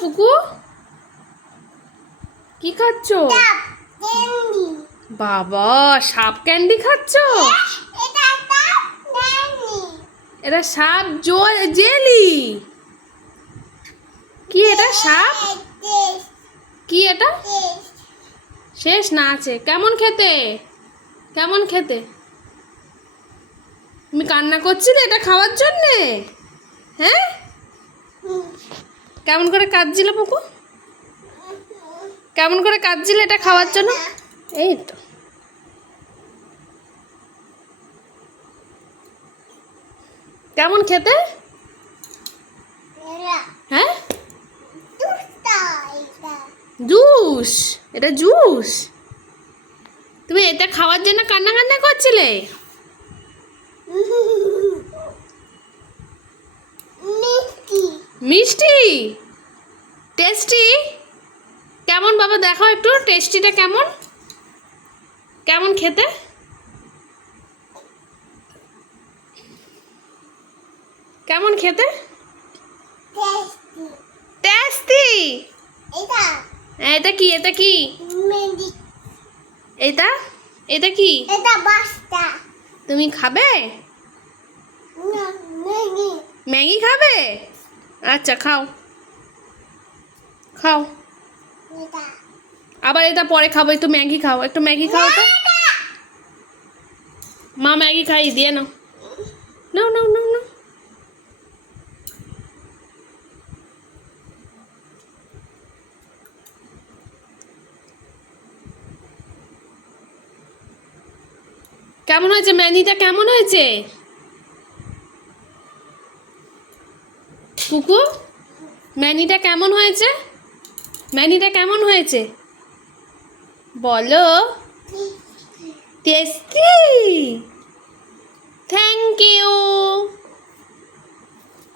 ফুকু কি খাচ্ছ? বাবা সাপ ক্যান্ডি খাচ্ছ? এটা সাপ জেলি। কি এটা সাপ? কি এটা? শেষ না আছে। কেমন খেতে? কেমন খেতে? তুমি কান্না করছিলে এটা খাওয়ার জন্যে? হ্যাঁ, কেমন করে কাঁদছিলে পুকু? কেমন করে কাঁদছিলে এটা খাওয়ার জন্য? এই তো কেমন খেতে? হ্যাঁ, জুস। এটা জুস। তুমি এটা খাওয়ার জন্য কান্না কান্না করছিলে? মিষ্টি, টেস্টি। কেমন বাবা দেখো একটু টেস্টিটা কেমন? কেমন খেতে? কেমন খেতে? টেস্টি। এটা কি? এটা কি? এটা এটা কি? তুমি খাবে? ম্যাগি খাবে? আচ্ছা খাও খাও। আবার এটা পরে খাবো। একটু ম্যাগি খাও, একটু ম্যাগি খাও তো। মা ম্যাগি খাই দিয়ে নাও। নাও নাও নাও নাও। কেমন হয়েছে ম্যাগিটা? কেমন হয়েছে কুকু? ম্যাগিটা কেমন হয়েছে? ম্যাগিটা কেমন হয়েছে বলো? টেস্টি।